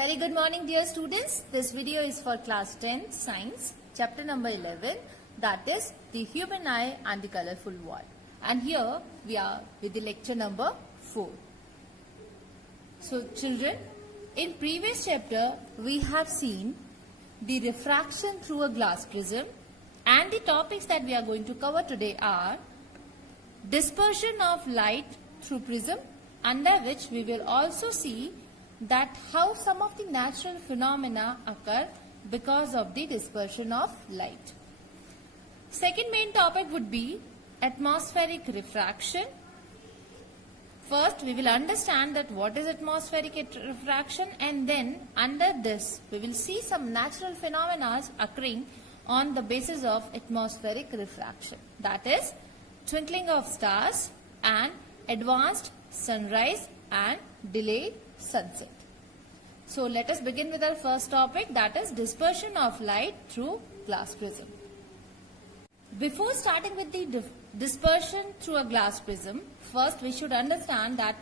Very good morning, dear students. This video is for class 10 science, chapter number 11, that is the human eye and the colorful world. And here we are with the lecture number 4. So children, in previous chapter we have seen the refraction through a glass prism, and the topics that we are going to cover today are dispersion of light through prism, under which we will also see that how some of the natural phenomena occur because of the dispersion of light. Second main topic would be atmospheric refraction. First we will understand that what is atmospheric refraction, and then under this we will see some natural phenomena occurring on the basis of atmospheric refraction, that is twinkling of stars and advanced sunrise and delayed sunset. So let us begin with our first topic, that is dispersion of light through glass prism. Before starting with the dispersion through a glass prism, first we should understand that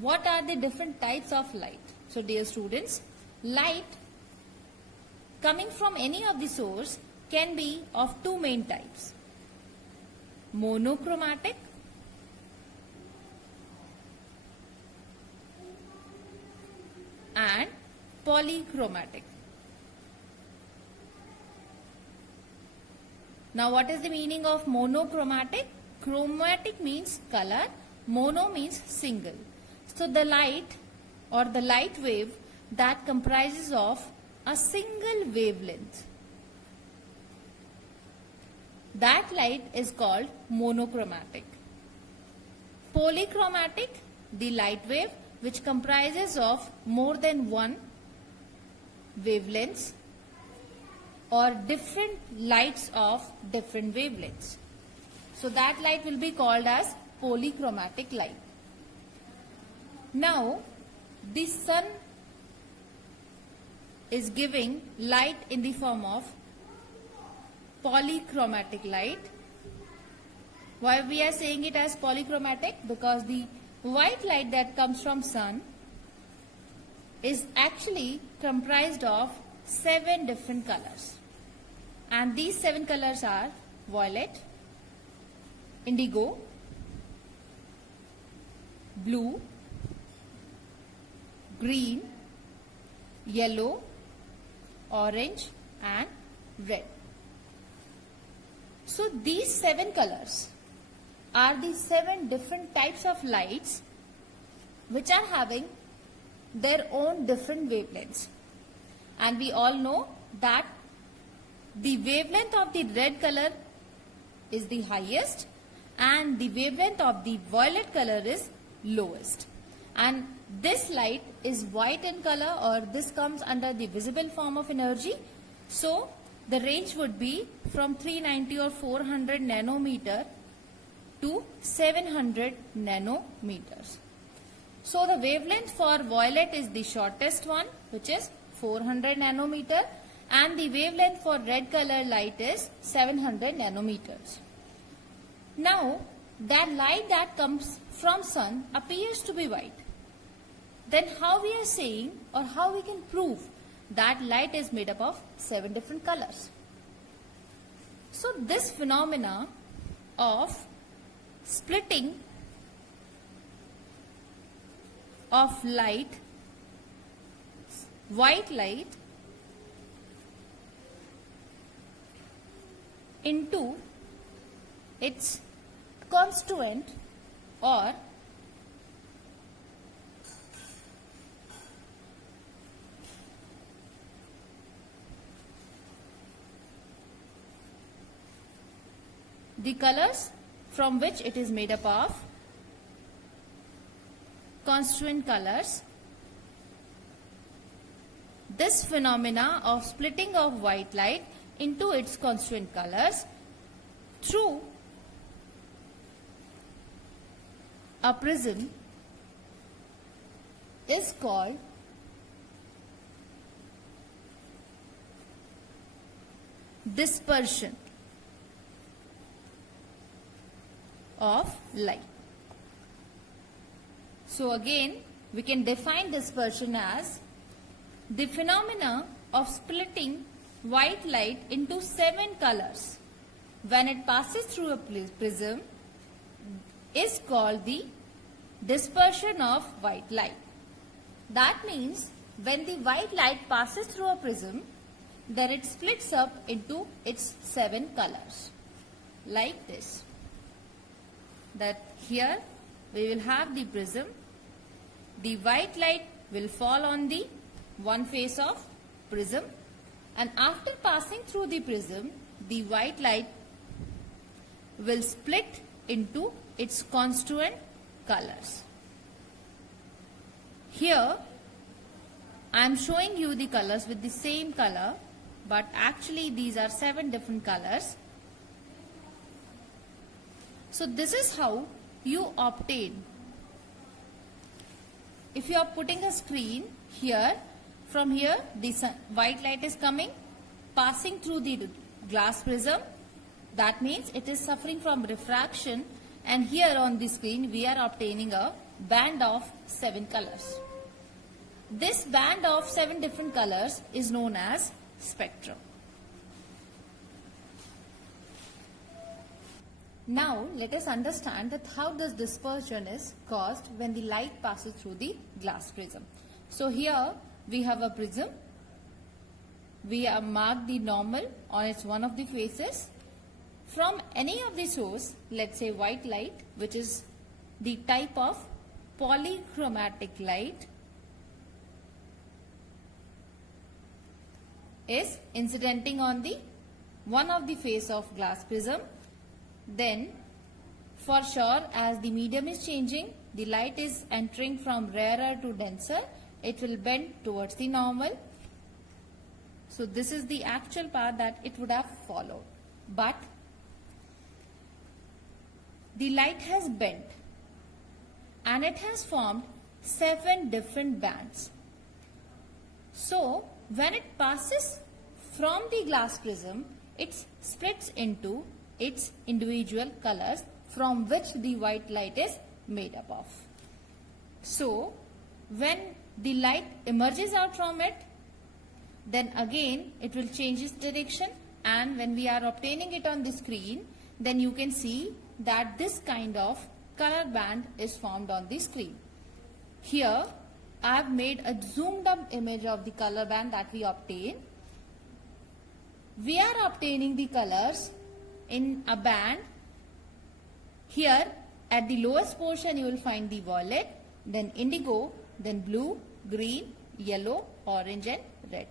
what are the different types of light. So dear students, light coming from any of the source can be of two main types: monochromatic and polychromatic. Now what is the meaning of monochromatic? Chromatic means color, mono means single. So the light or the light wave that comprises of a single wavelength, that light is called monochromatic. Polychromatic, the light wave which comprises of more than one wavelengths or different lights of different wavelengths. So that light will be called as polychromatic light. Now the sun is giving light in the form of polychromatic light. Why we are saying it as polychromatic? Because the white light that comes from sun is actually comprised of 7 different colors, and these 7 colors are violet, indigo, blue, green, yellow, orange and red. So these 7 colors are the 7 different types of lights which are having their own different wavelengths. And we all know that the wavelength of the red color is the highest and the wavelength of the violet color is lowest. And this light is white in color, or this comes under the visible form of energy. So the range would be from 390 or 400 nanometer to 700 nanometers. So the wavelength for violet is the shortest one, which is 400 nanometer, and the wavelength for red color light is 700 nanometers. Now that light that comes from sun appears to be white. Then how we are saying, or how we can prove that light is made up of 7 different colors? So this phenomena of splitting of light, white light, into its constituent or the colors from which it is made up of, constituent colors. This phenomena of splitting of white light into its constituent colors through a prism is called dispersion of light. So again we can define dispersion as the phenomena of splitting white light into 7 colors when it passes through a prism is called the dispersion of white light. That means when the white light passes through a prism, then it splits up into its 7 colors like this. That here we will have the prism. The white light will fall on the one face of prism, and after passing through the prism, the white light will split into its constituent colors. Here I am showing you the colors with the same color, but actually these are 7 different colors. So this is how you obtain. If you are putting a screen here, from here the white light is coming, passing through the glass prism. That means it is suffering from refraction, and here on the screen we are obtaining a band of 7 colors. This band of 7 different colors is known as spectrum. Now let us understand that how this dispersion is caused when the light passes through the glass prism. So here we have a prism. We have marked the normal on its one of the faces. From any of the source, let's say white light, which is the type of polychromatic light, is incidenting on the one of the face of glass prism. Then for sure, as the medium is changing, the light is entering from rarer to denser, it will bend towards the normal. So this is the actual path that it would have followed. But the light has bent and it has formed 7 different bands. So when it passes from the glass prism, it splits into its individual colors from which the white light is made up of. So when the light emerges out from it, then again it will change its direction, and when we are obtaining it on the screen, then you can see that this kind of color band is formed on the screen. Here I have made a zoomed up image of the color band that we obtain. We are obtaining the colors in a band. Here at the lowest portion you will find the violet, then indigo, then blue, green, yellow, orange and red.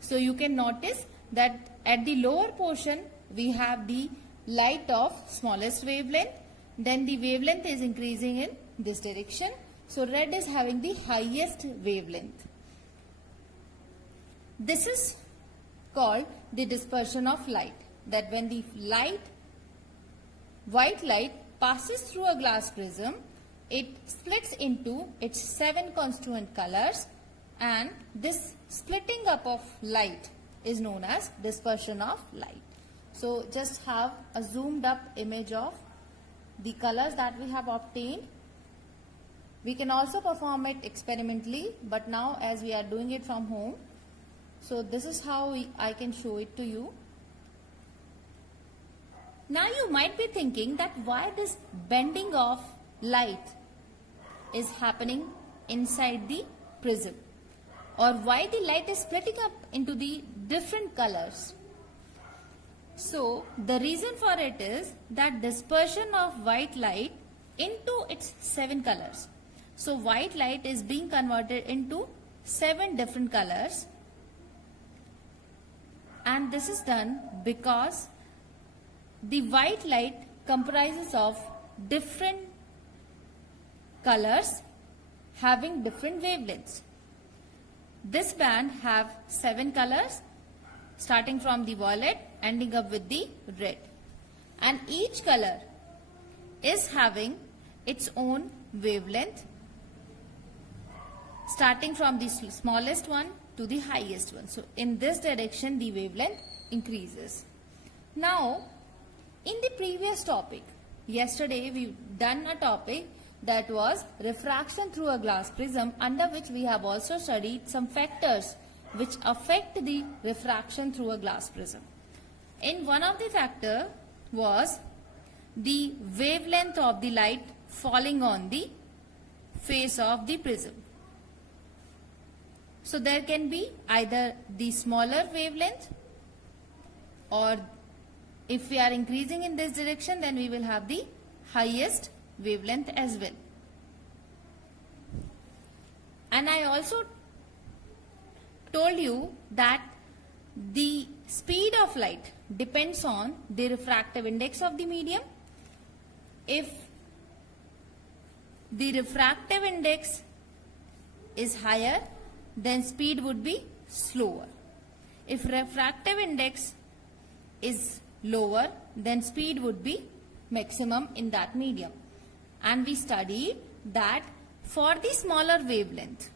So you can notice that at the lower portion we have the light of smallest wavelength, then the wavelength is increasing in this direction. So red is having the highest wavelength. This is called the dispersion of light, that when the white light passes through a glass prism, it splits into its 7 constituent colors, and this splitting up of light is known as dispersion of light. So just have a zoomed up image of the colors that we have obtained. We can also perform it experimentally, but now as we are doing it from home, so this is how I can show it to you. Now you might be thinking that why this bending of light is happening inside the prism, or why the light is splitting up into the different colors. So the reason for it is that dispersion of white light into its 7 colors. So white light is being converted into 7 different colors, and this is done because the white light comprises of different colors having different wavelengths. This band have 7 colors starting from the violet ending up with the red, and each color is having its own wavelength starting from the smallest one to the highest one. So in this direction the wavelength increases. Now in the previous topic, yesterday we done a topic that was refraction through a glass prism, under which we have also studied some factors which affect the refraction through a glass prism. In one of the factor was the wavelength of the light falling on the face of the prism. So there can be either the smaller wavelength, or if we are increasing in this direction, then we will have the highest wavelength as well. And I also told you that the speed of light depends on the refractive index of the medium. If the refractive index is higher, then speed would be slower. If refractive index is lower, then speed would be maximum in that medium. And we studied that for the smaller wavelength,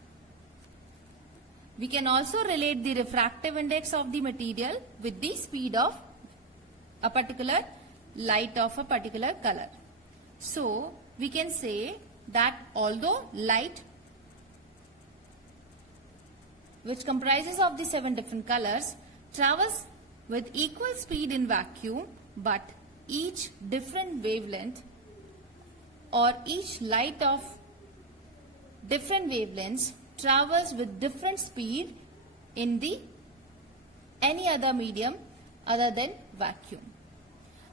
we can also relate the refractive index of the material with the speed of a particular light of a particular color. So we can say that although light, which comprises of the 7 different colors, travels with equal speed in vacuum, but each different wavelength or each light of different wavelengths travels with different speed in the any other medium other than vacuum.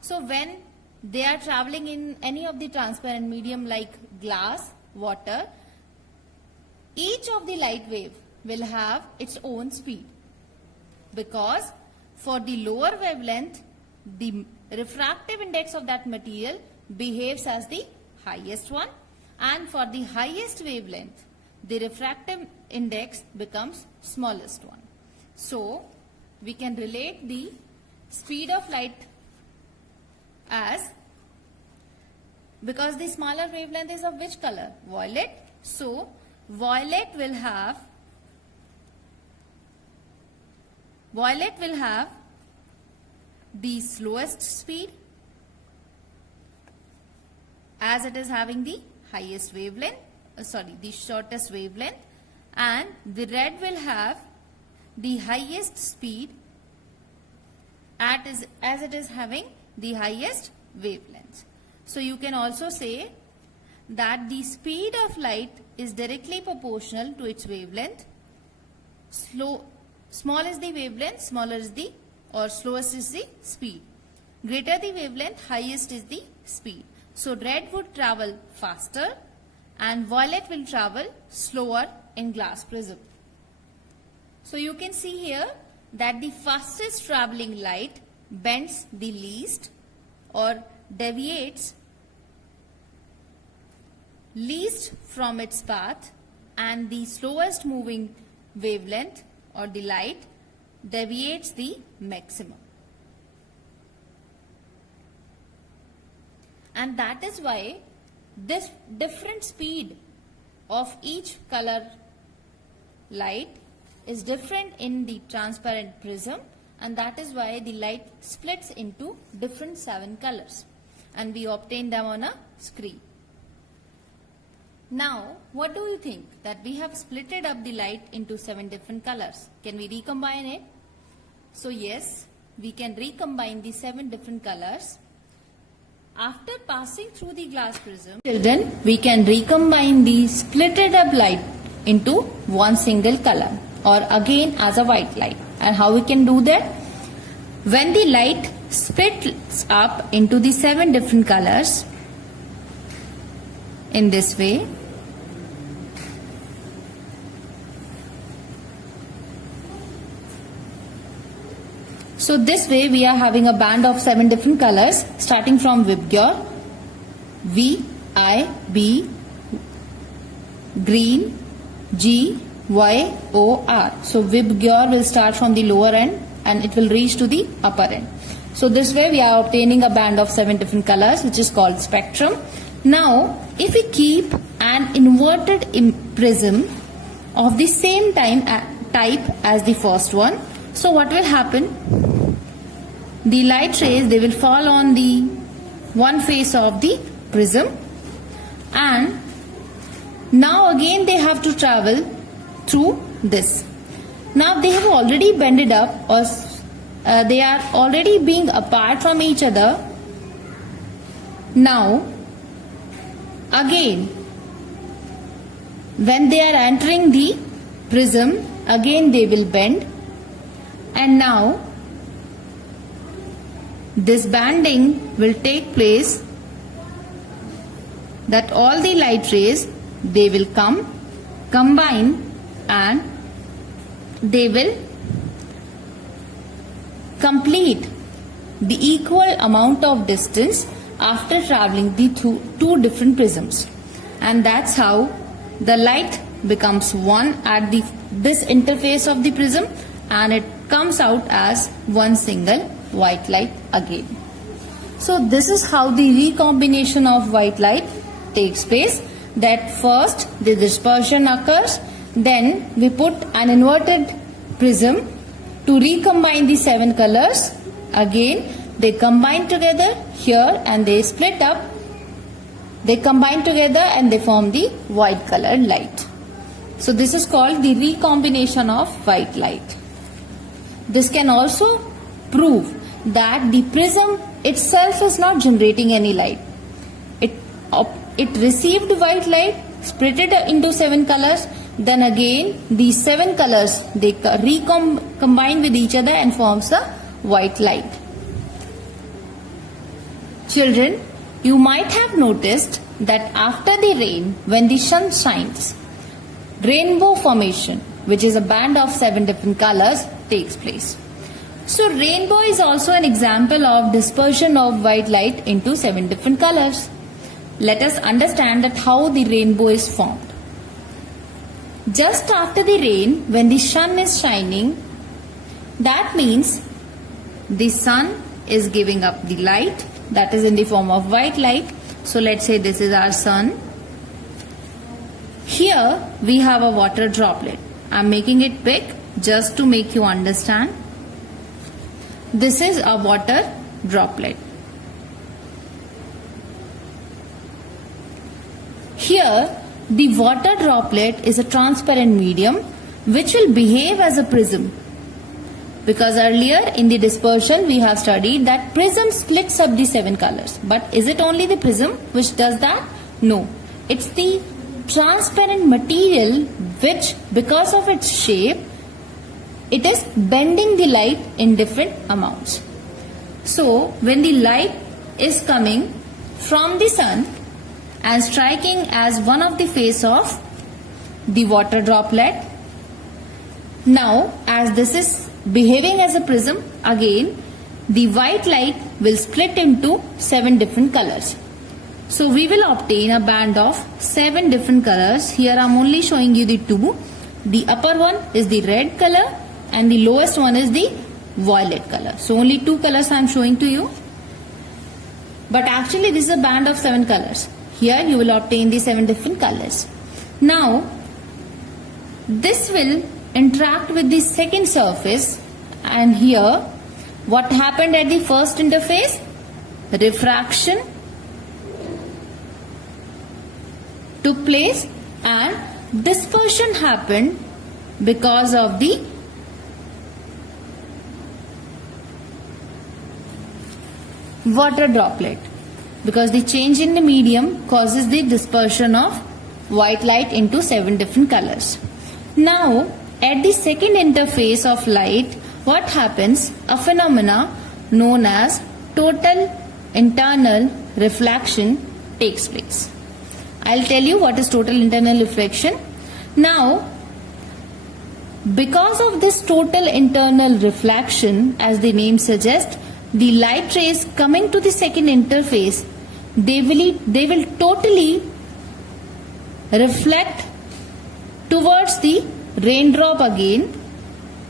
So when they are traveling in any of the transparent medium like glass, water, each of the light wave will have its own speed, because for the lower wavelength, the refractive index of that material behaves as the highest one, and for the highest wavelength, the refractive index becomes smallest one. So we can relate the speed of light as, because the smaller wavelength is of which color? Violet. So violet will have the slowest speed, as it is having the highest wavelength, the shortest wavelength, and the red will have the highest speed as it is having the highest wavelength. So you can also say that the speed of light is directly proportional to its wavelength. Small is the wavelength, smaller is the, or slowest is the speed. Greater the wavelength, highest is the speed. So red would travel faster and violet will travel slower in glass prism. So you can see here that the fastest traveling light bends the least or deviates least from its path, and the slowest moving wavelength or the light deviates the maximum. And that is why this different speed of each color light is different in the transparent prism, and that is why the light splits into different 7 colors, and we obtain them on a screen. Now, what do you think? That we have splitted up the light into 7 different colors. Can we recombine it? So yes, we can recombine the 7 different colors. After passing through the glass prism, children, we can recombine the splitted up light into one single color, or again as a white light. And how we can do that? When the light splits up into the 7 different colors in this way, so this way we are having a band of 7 different colors starting from Vibgyor, V, I, B, green, G, Y, O, R. So Vibgyor will start from the lower end and it will reach to the upper end. So this way we are obtaining a band of 7 different colors, which is called spectrum. Now if we keep an inverted prism of the same type as the first one, so what will happen? The light rays, they will fall on the one face of the prism, and Now again they have to travel through this. Now they have already bended up, or they are already being apart from each other. Now again when they are entering the prism, again they will bend, and now this bending will take place, that all the light rays, they will combine, and they will complete the equal amount of distance after traveling the two different prisms. And that's how the light becomes one at this interface of the prism, and it comes out as one single white light again. So this is how the recombination of white light takes place. That first the dispersion occurs, then we put an inverted prism to recombine the 7 colors. Again they combine together here and they split up. They combine together and they form the white colored light. So this is called the recombination of white light. This can also prove that the prism itself is not generating any light. It received white light, split it into 7 colors, then again these 7 colors, they combine with each other and forms a white light. Children, you might have noticed that after the rain, when the sun shines, rainbow formation, which is a band of 7 different colors, takes place. So rainbow is also an example of dispersion of white light into 7 different colors. Let us understand that how the rainbow is formed. Just after the rain, when the sun is shining, that means the sun is giving up the light, that is in the form of white light. So let's say this is our sun. Here we have a water droplet. I am making it big just to make you understand. This is a water droplet. Here the water droplet is a transparent medium which will behave as a prism, because earlier in the dispersion we have studied that prism splits up the 7 colors. But is it only the prism which does that? No, it's the transparent material which, because of its shape, it is bending the light in different amounts. So when the light is coming from the sun and striking as one of the face of the water droplet, now as this is behaving as a prism, again the white light will split into 7 different colors. So we will obtain a band of 7 different colors. Here I am only showing you the 2. The upper one is the red color and the lowest one is the violet color. So only 2 colors I am showing to you. But actually this is a band of 7 colors. Here you will obtain the 7 different colors. Now this will interact with the second surface, and here what happened at the first interface? Refraction took place and dispersion happened because of the water droplet, because the change in the medium causes the dispersion of white light into 7 different colors. Now at the second interface of light, what happens? A phenomena known as total internal reflection takes place. I'll tell you what is total internal reflection. Now because of this total internal reflection, as the name suggests, the light rays coming to the second interface, they will totally reflect towards the raindrop again.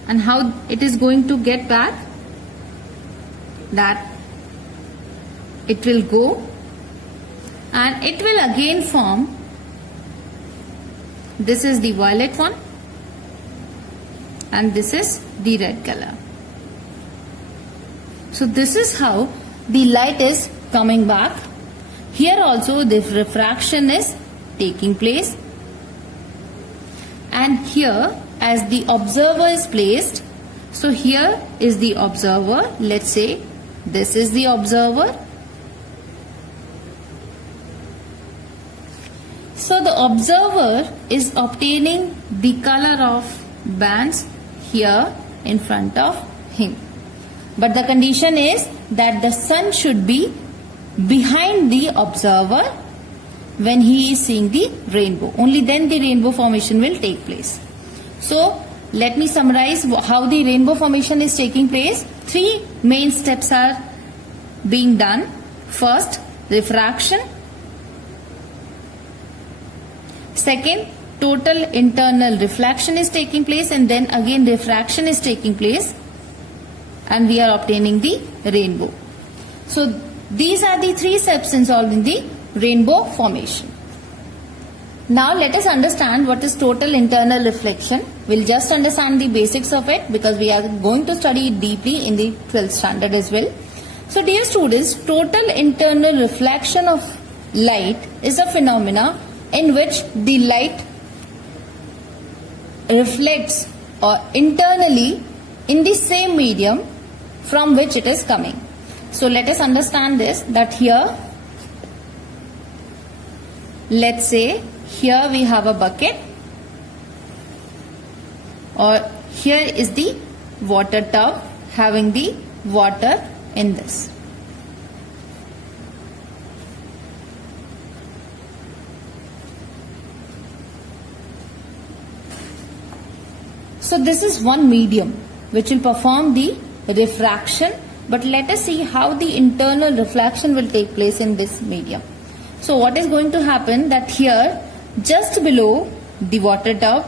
And how it is going to get back? That it will go and it will again form. This is the violet one and this is the red color. So this is how the light is coming back. Here also the refraction is taking place and here as the observer is placed. So here is the observer. Let's say this is the observer. So the observer is obtaining the color of bands here in front of him. But the condition is that the sun should be behind the observer when he is seeing the rainbow. Only then the rainbow formation will take place. So let me summarize how the rainbow formation is taking place. 3 main steps are being done. First, refraction. Second, total internal reflection is taking place, and then again refraction is taking place, and we are obtaining the rainbow. So these are the 3 steps in solving the rainbow formation. Now let us understand what is total internal reflection. We'll just understand the basics of it because we are going to study it deeply in the 12th standard as well. So dear students, total internal reflection of light is a phenomena in which the light reflects or internally in the same medium from which it is coming. So let us understand this, that here, let's say here we have a bucket, or here is the water tub having the water in this. So this is one medium which will perform the refraction, but let us see how the internal reflection will take place in this medium. So what is going to happen, that here just below the water tub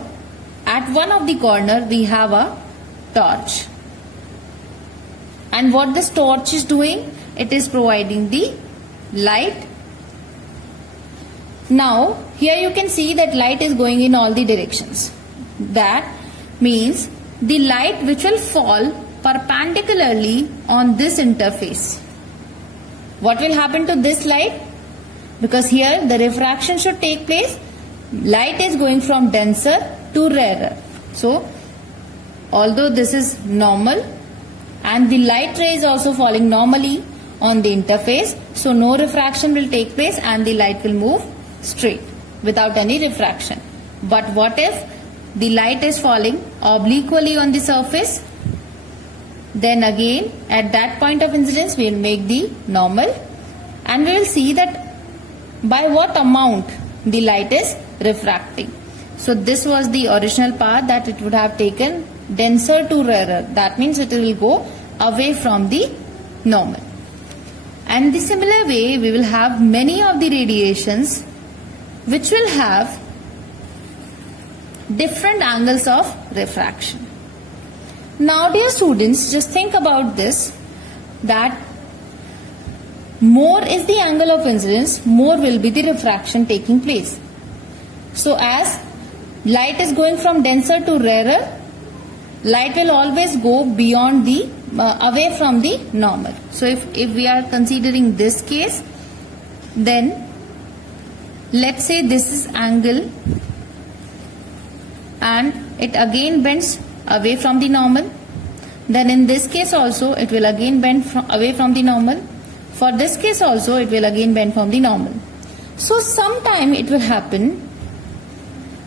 at one of the corner we have a torch, and what this torch is doing, it is providing the light. Now here you can see that light is going in all the directions. That means the light which will fall perpendicularly on this interface. What will happen to this light? Because here the refraction should take place, light is going from denser to rarer. So although this is normal and the light ray is also falling normally on the interface, so no refraction will take place and the light will move straight without any refraction. But what if the light is falling obliquely on the surface? Then again at that point of incidence we will make the normal, and we will see that by what amount the light is refracting. So this was the original path, that it would have taken denser to rarer. That means it will go away from the normal. And the similar way we will have many of the radiations which will have different angles of refraction. Now dear students, just think about this, that more is the angle of incidence, more will be the refraction taking place. So as light is going from denser to rarer, light will always go beyond the away from the normal. So if we are considering this case, then let's say this is angle and it again bends away from the normal. Then in this case also it will again bend away from the normal. For this case also it will again bend from the normal. So sometime it will happen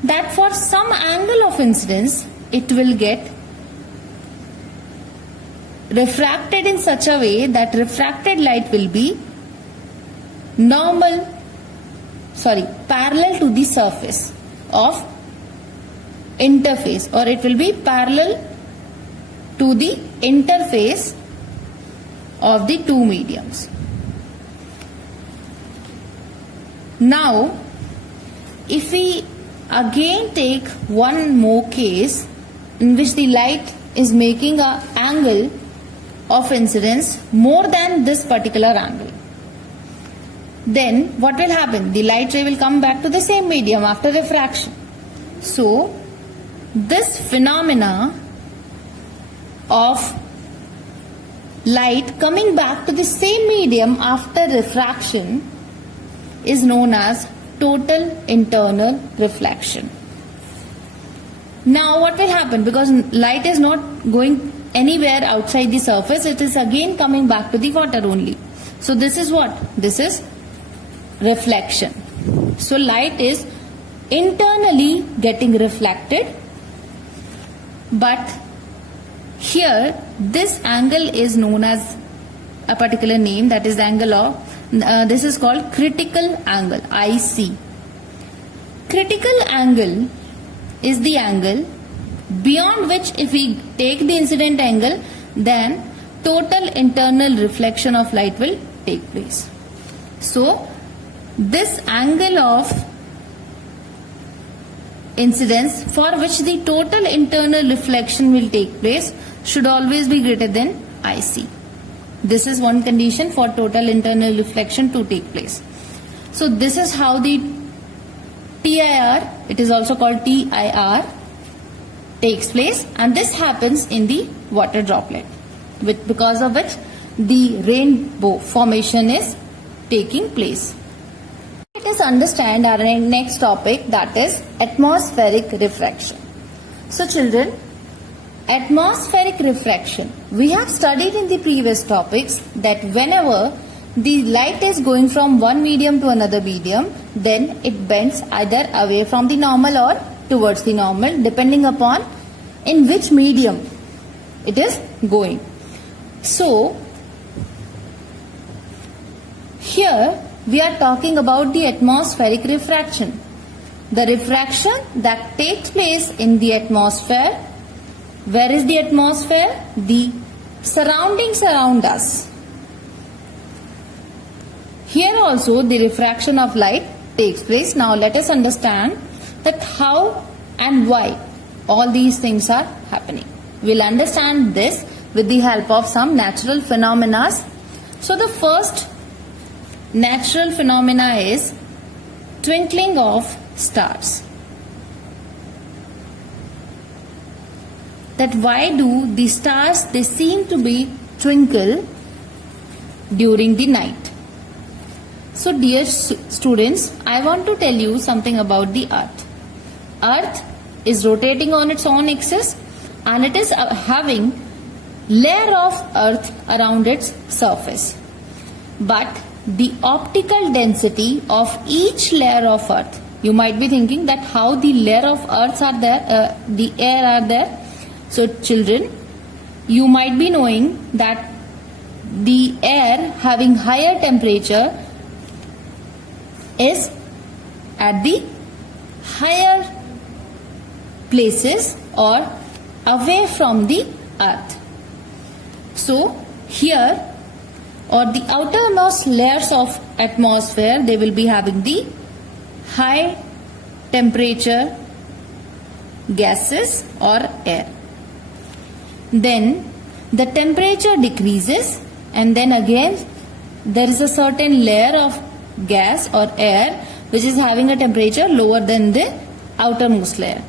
that for some angle of incidence it will get refracted in such a way that refracted light will be parallel to the surface of interface, or it will be parallel to the interface of the two mediums. Now if we again take one more case in which the light is making an angle of incidence more than this particular angle, then what will happen? The light ray will come back to the same medium after refraction. So this phenomena of light coming back to the same medium after refraction is known as total internal reflection. Now what will happen? Because light is not going anywhere outside the surface, it is again coming back to the water only. So this is what? This is reflection. So light is internally getting reflected, but here this angle is known as a particular name, that is the angle of this is called critical angle, IC. Critical angle is the angle beyond which, if we take the incident angle, then total internal reflection of light will take place. So this angle of incidence for which the total internal reflection will take place should always be greater than IC. This is one condition for total internal reflection to take place. So this is how the TIR, it is also called TIR, takes place, and this happens in the water droplet, because of which the rainbow formation is taking place. Let us understand our next topic, that is atmospheric refraction. So children, atmospheric refraction, we have studied in the previous topics that whenever the light is going from one medium to another medium, then it bends either away from the normal or towards the normal, depending upon in which medium it is going. So here we are talking about the atmospheric refraction, the refraction that takes place in the atmosphere. Where is the atmosphere? The surroundings around us. Here also the refraction of light takes place. Now let us understand that how and why all these things are happening. We'll understand this with the help of some natural phenomena. So the first natural phenomena is twinkling of stars. That why do the stars, they seem to be twinkle during the night. So dear students, I want to tell you something about the earth. Earth is rotating on its own axis and it is having layer of earth around its surface. But the optical density of each layer of earth, you might be thinking that how the layer of earths are there, the air are there. So children, you might be knowing that the air having higher temperature is at the higher places or away from the earth. So here, or the outermost layers of atmosphere, they will be having the high temperature gases or air. Then the temperature decreases and then again there is a certain layer of gas or air which is having a temperature lower than the outermost layer.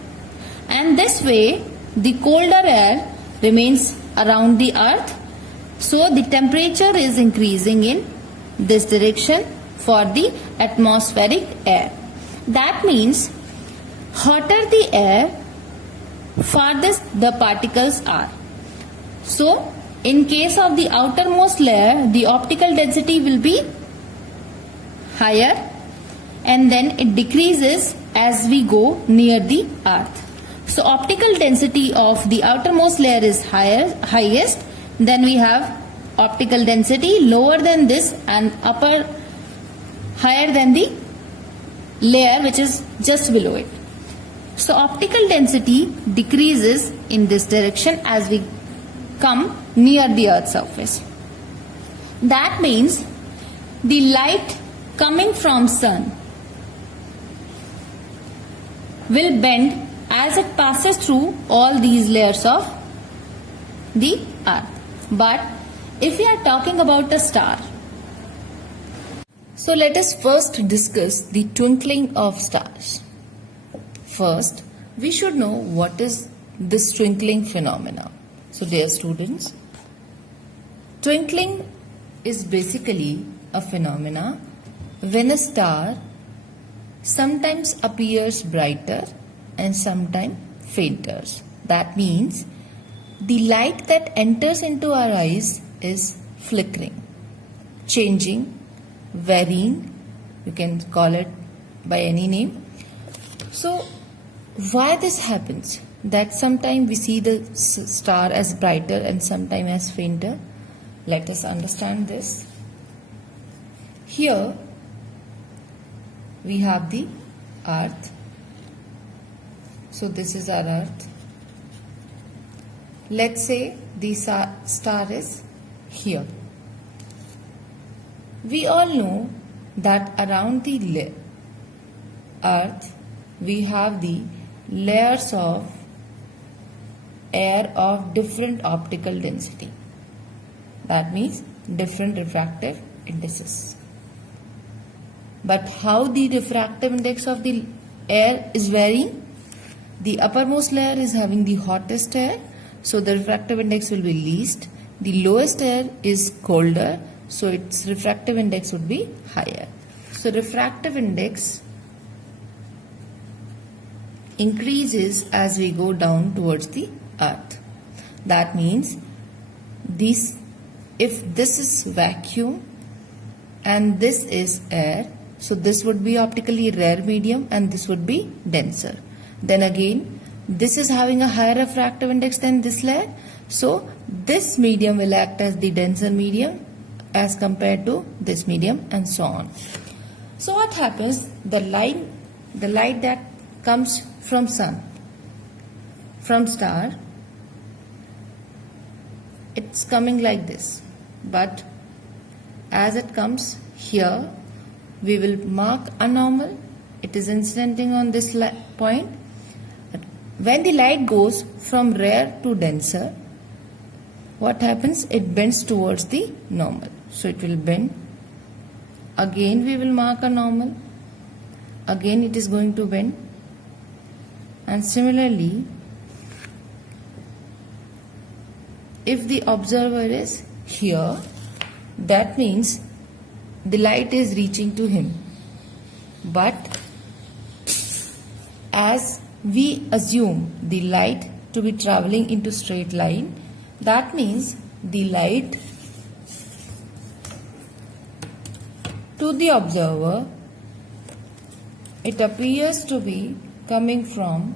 And this way the colder air remains around the earth. So the temperature is increasing in this direction for the atmospheric air. That means hotter the air, farthest the particles are. So in case of the outermost layer, the optical density will be higher and then it decreases as we go near the earth. So optical density of the outermost layer is highest, then we have optical density lower than this and upper higher than the layer which is just below it. So optical density decreases in this direction as we come near the earth's surface. That means the light coming from sun will bend as it passes through all these layers of the earth. But if we are talking about a star, so let us first discuss the twinkling of stars. First, we should know what is this twinkling phenomena. So dear students, twinkling is basically a phenomena when a star sometimes appears brighter and sometimes fainter. That means the light that enters into our eyes is flickering, changing, varying. You can call it by any name. So why this happens? That sometimes we see the star as brighter and sometimes as fainter. Let us understand this. Here we have the earth. So this is our earth. Let's say the star is here. We all know that around the earth we have the layers of air of different optical density. That means different refractive indices. But how the refractive index of the air is varying? The uppermost layer is having the hottest air, so the refractive index will be least. The lowest air is colder, so its refractive index would be higher. So refractive index increases as we go down towards the earth. That means if this is vacuum and this is air, so this would be optically rare medium and this would be denser. Then again, this is having a higher refractive index than this layer, so this medium will act as the denser medium as compared to this medium, and so on. So what happens? The light that comes from sun, from star, it's coming like this, but as it comes here, we will mark a normal. It is incidenting on this point. When the light goes from rare to denser, what happens? It bends towards the normal. So it will bend. Again we will mark a normal. Again it is going to bend. And similarly, if the observer is here, that means the light is reaching to him. But as we assume the light to be traveling into straight line, that means the light to the observer, it appears to be coming from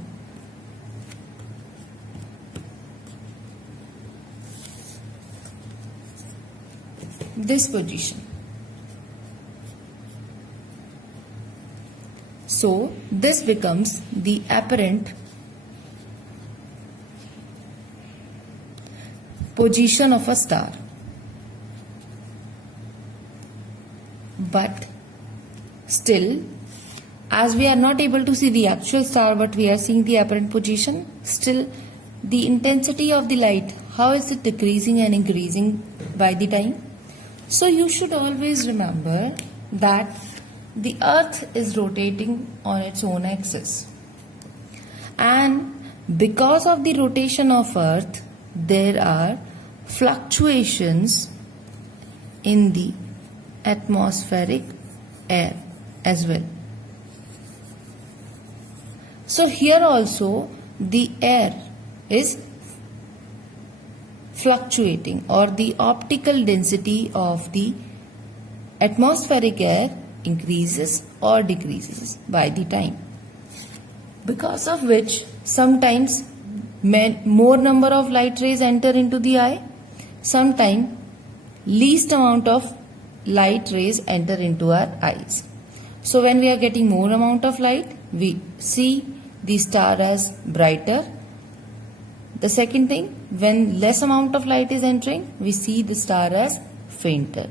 this position. So this becomes the apparent position of a star. But still, as we are not able to see the actual star but we are seeing the apparent position, still the intensity of the light, how is it decreasing and increasing by the time? So you should always remember that the earth is rotating on its own axis, and because of the rotation of earth there are fluctuations in the atmospheric air as well. So here also the air is fluctuating, or the optical density of the atmospheric air increases or decreases by the time, because of which sometimes more number of light rays enter into the eye, sometimes least amount of light rays enter into our eyes. So when we are getting more amount of light, we see the star as brighter. The second thing, when less amount of light is entering, we see the star as fainter.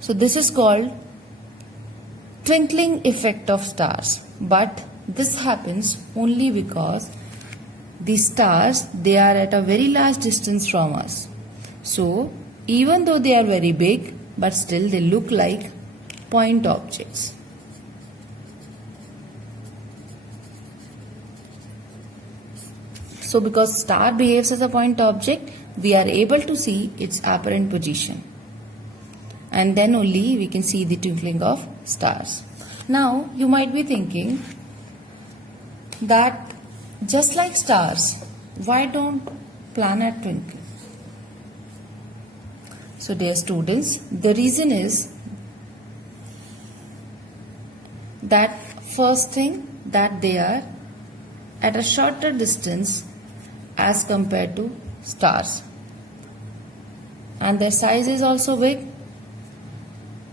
So this is called twinkling effect of stars. But this happens only because the stars, they are at a very large distance from us. So even though they are very big, but still they look like point objects. So because star behaves as a point object, we are able to see its apparent position. And then only we can see the twinkling of stars. Now you might be thinking that Just like stars, why don't planets twinkle? So dear students, the reason is that first thing, that they are at a shorter distance as compared to stars, and their size is also big.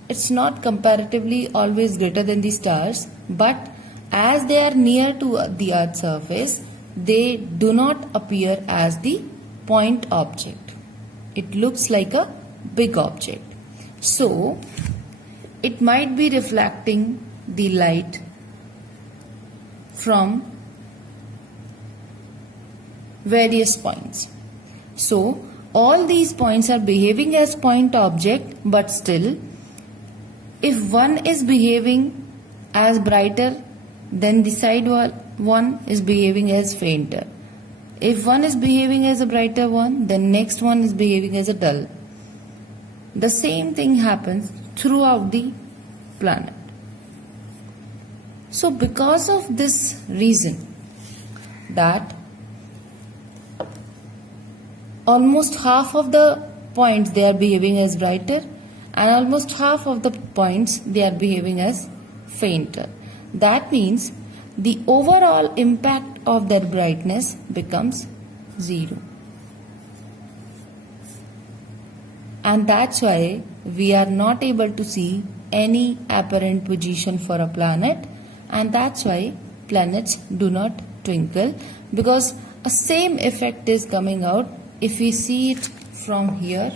It's not comparatively always greater than the stars, but as they are near to the Earth's surface, they do not appear as the point object. It looks like a big object. So, it might be reflecting the light from various points. So, all these points are behaving as point object, but still, if one is behaving as brighter, then the side one is behaving as fainter. If one is behaving as a brighter one, then next one is behaving as a dull. The same thing happens throughout the planet. So because of this reason, that almost half of the points they are behaving as brighter, and almost half of the points they are behaving as fainter. That means the overall impact of their brightness becomes 0. And that's why we are not able to see any apparent position for a planet, and that's why planets do not twinkle, because a same effect is coming out if we see it from here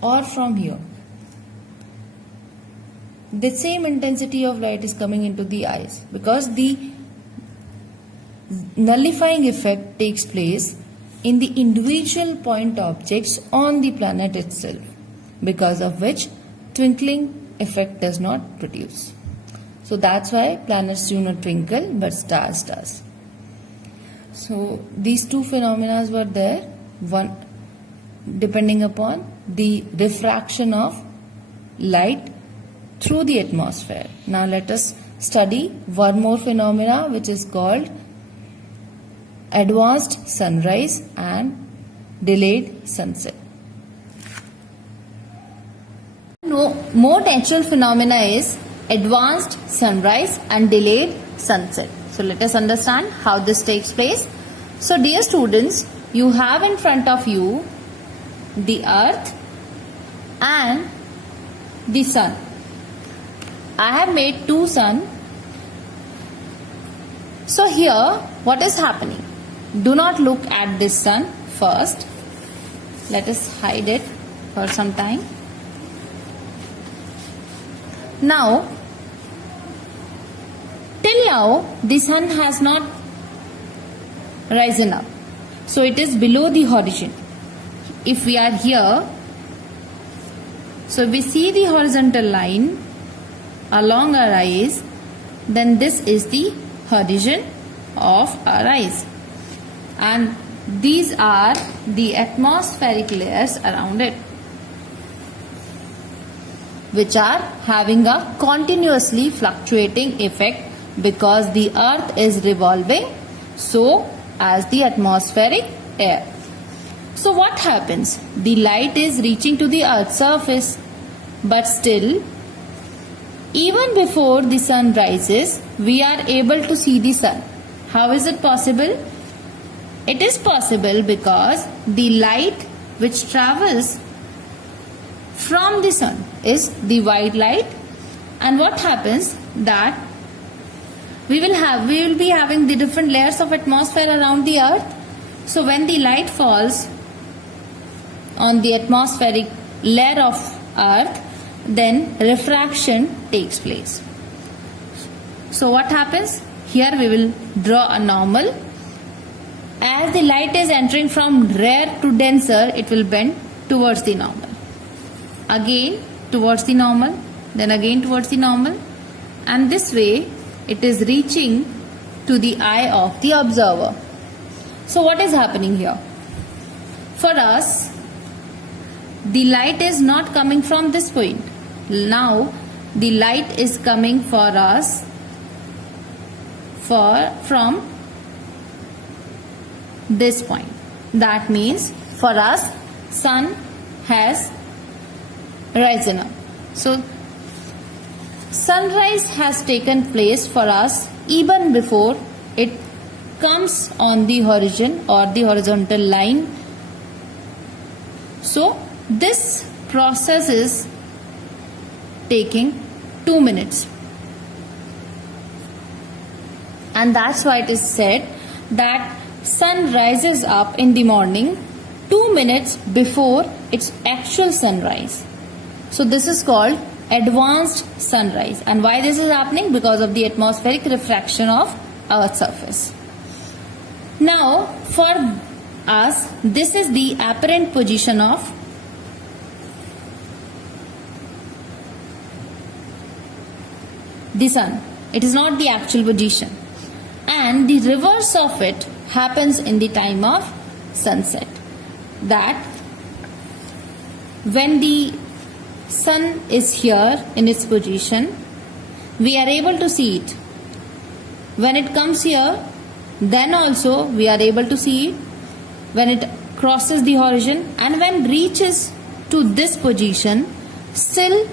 or from here. The same intensity of light is coming into the eyes, because the nullifying effect takes place in the individual point objects on the planet itself, because of which twinkling effect does not produce. So that's why planets do not twinkle, but stars does. So these two phenomena were there, one depending upon the refraction of light through the atmosphere. Now let us study one more phenomena, which is called advanced sunrise and delayed sunset. More natural phenomena is advanced sunrise and delayed sunset. So let us understand how this takes place. So dear students, you have in front of you the earth and the sun. I have made two sun. So here what is happening? Do not look at this sun first. Let us hide it for some time. Now, till now the sun has not risen up. So it is below the horizon. If we are here, so we see the horizontal line along our eyes, then this is the horizon of our eyes, and these are the atmospheric layers around it, which are having a continuously fluctuating effect, because the earth is revolving so as the atmospheric air. So what happens? The light is reaching to the earth's surface, but still, even before the sun rises, we are able to see the sun. How is it possible? It is possible because the light which travels from the sun is the white light, and what happens that we will be having the different layers of atmosphere around the earth. So when the light falls on the atmospheric layer of earth, then refraction takes place. So what happens? Here we will draw a normal. As the light is entering from rare to denser, it will bend towards the normal. Again towards the normal, then again towards the normal, and this way it is reaching to the eye of the observer. So what is happening here? For us, the light is not coming from this point. Now the light is coming for us from this point. That means for us, sun has risen up. So sunrise has taken place for us even before it comes on the horizon or the horizontal line. So this process is taking 2 minutes. And that's why it is said that sun rises up in the morning 2 minutes before its actual sunrise. So this is called advanced sunrise. And why this is happening? Because of the atmospheric refraction of Earth's surface. Now for us, this is the apparent position of the sun. It is not the actual position. And the reverse of it happens in the time of sunset. That when the sun is here in its position, we are able to see it. When it comes here, then also we are able to see it. When it crosses the horizon and when reaches to this position, still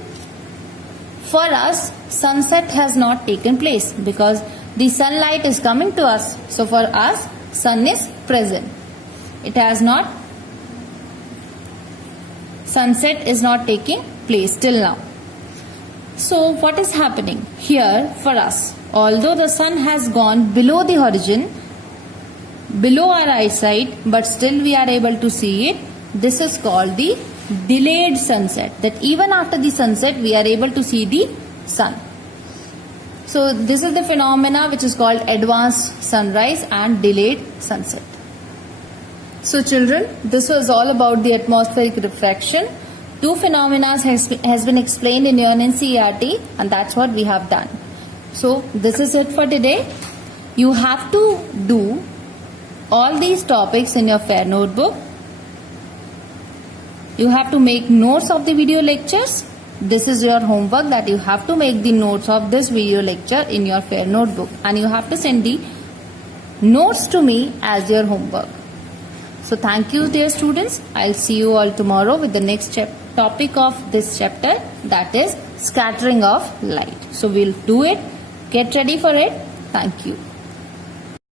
for us sunset has not taken place because the sunlight is coming to us. So for us, sun is present. It has not, sunset is not taking place till now. So what is happening here for us? Although the sun has gone below the horizon, below our eyesight, but still we are able to see it. This is called the delayed sunset. That even after the sunset, we are able to see the sun. So this is the phenomena which is called advanced sunrise and delayed sunset. So children, this was all about the atmospheric refraction. Two phenomena has been explained in your NCERT, and that's what we have done. So this is it for today. You have to do all these topics in your fair notebook. You have to make notes of the video lectures. This is your homework, that you have to make the notes of this video lecture in your fair notebook, and you have to send the notes to me as your homework. So thank you, dear students. I'll see you all tomorrow with the next topic of this chapter, that is scattering of light. So we'll do it. Get ready for it. Thank you.